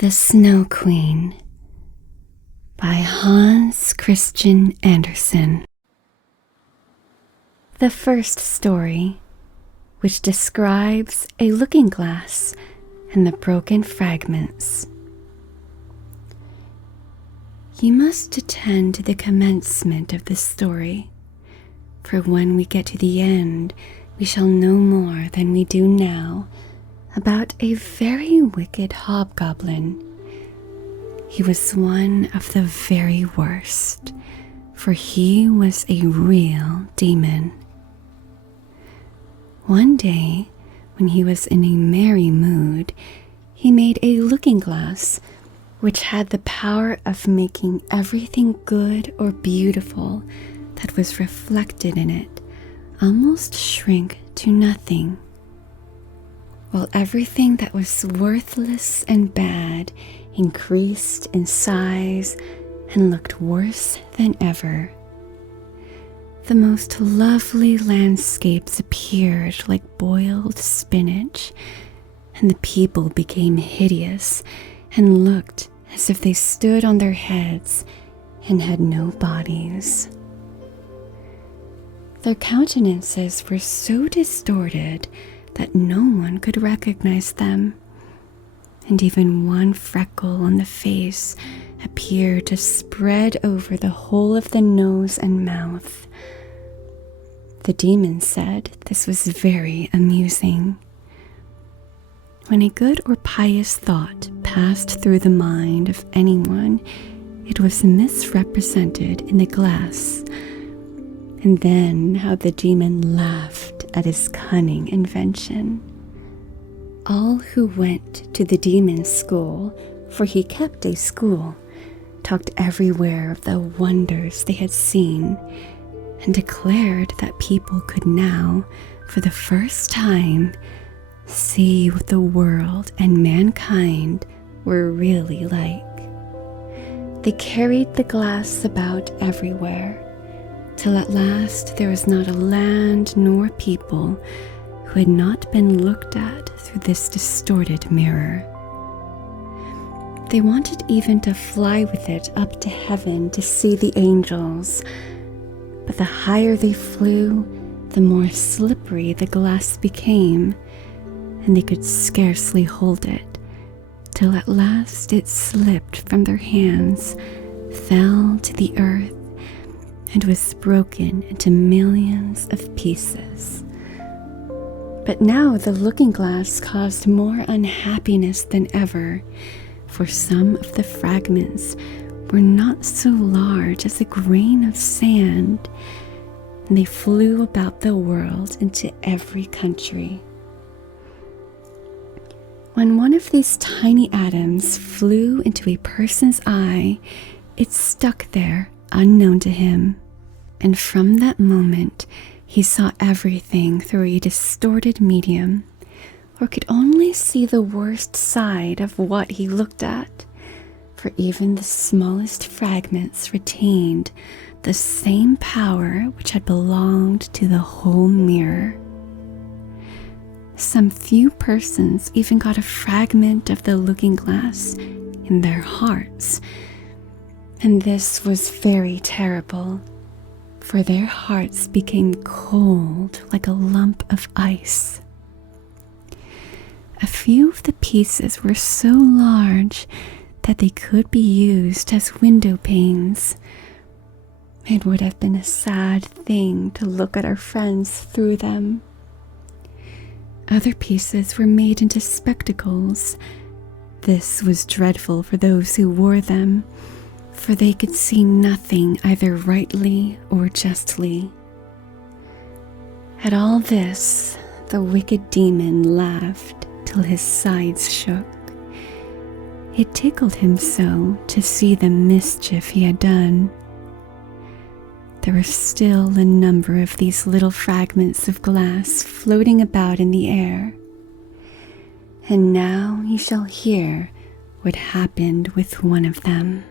The Snow Queen by Hans Christian Andersen. The first story, which describes a looking glass and the broken fragments. You must attend to the commencement of this story, for when we get to the end, we shall know more than we do now about a very wicked hobgoblin. He was one of the very worst, for he was a real demon. One day, when he was in a merry mood, he made a looking glass which had the power of making everything good or beautiful that was reflected in it almost shrink to nothing, while everything that was worthless and bad increased in size and looked worse than ever. The most lovely landscapes appeared like boiled spinach, and the people became hideous and looked as if they stood on their heads and had no bodies. Their countenances were so distorted that no one could recognize them, and even one freckle on the face appeared to spread over the whole of the nose and mouth. The demon said this was very amusing. When a good or pious thought passed through the mind of anyone, it was misrepresented in the glass. And then how the demon laughed at his cunning invention. All who went to the demon's school, for he kept a school, talked everywhere of the wonders they had seen, and declared that people could now, for the first time, see what the world and mankind were really like. They carried the glass about everywhere, till at last there was not a land nor people who had not been looked at through this distorted mirror. They wanted even to fly with it up to heaven to see the angels, but the higher they flew, the more slippery the glass became, and they could scarcely hold it, till at last it slipped from their hands, fell to the earth, and was broken into millions of pieces. But now the looking glass caused more unhappiness than ever, for some of the fragments were not so large as a grain of sand, and they flew about the world into every country. When one of these tiny atoms flew into a person's eye, it stuck there unknown to him, and from that moment he saw everything through a distorted medium, or could only see the worst side of what he looked at, for even the smallest fragments retained the same power which had belonged to the whole mirror. Some few persons even got a fragment of the looking glass in their hearts, and this was very terrible, for their hearts became cold like a lump of ice. A few of the pieces were so large that they could be used as window panes. It would have been a sad thing to look at our friends through them. Other pieces were made into spectacles. This was dreadful for those who wore them, for they could see nothing either rightly or justly. At all this, the wicked demon laughed till his sides shook. It tickled him so to see the mischief he had done. There were still a number of these little fragments of glass floating about in the air. And now you shall hear what happened with one of them.